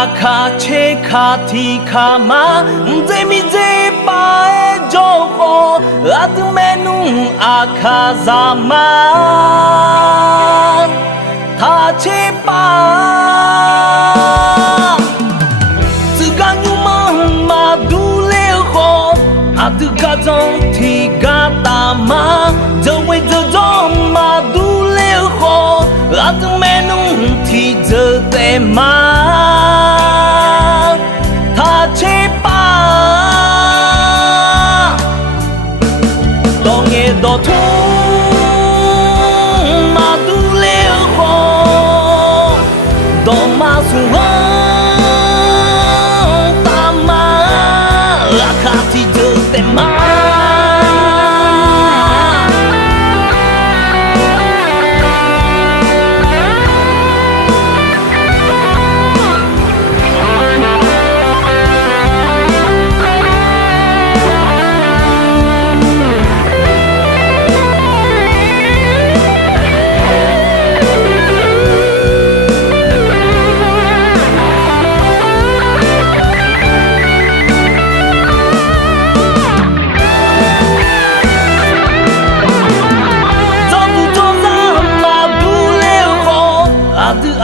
akha che kha thi kha ma ze mi ze pa e jo ko ad menu akha za ma tha che pa zu ga nyu ma du le ho ad ga zong thi ga ta ma zo we zo ma du le ho ad menu thi ze te ma tha che pa do nghe do thu ma du le ho do ma su ta ma la kha thi ze te ma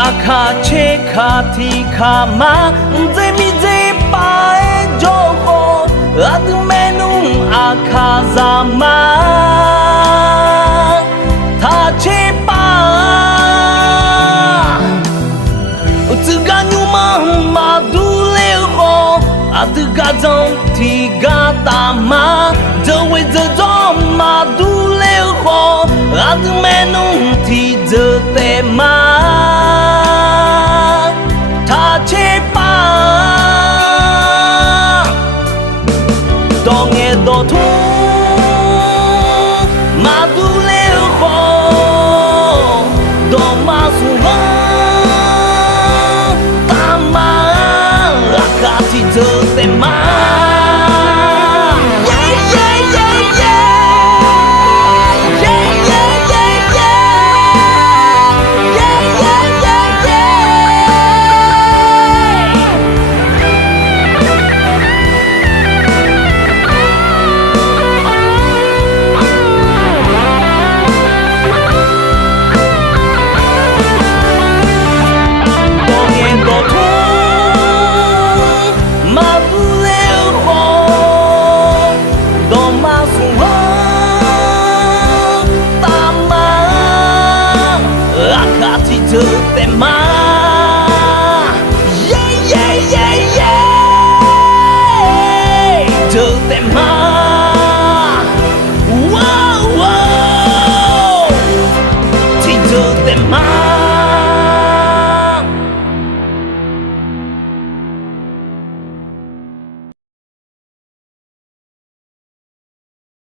akha che kha thi kha ma ze mi ze pa e jo ho ad menu akha za ma tha che pa zu ga nyu ma du le ho ad ga zong thi ga ta ma de we zo ma du le ho ad menu thi ze te ma che pa do nghe do thu ma du le ho do ma su ma ta ma la kha thi ze te ma te ma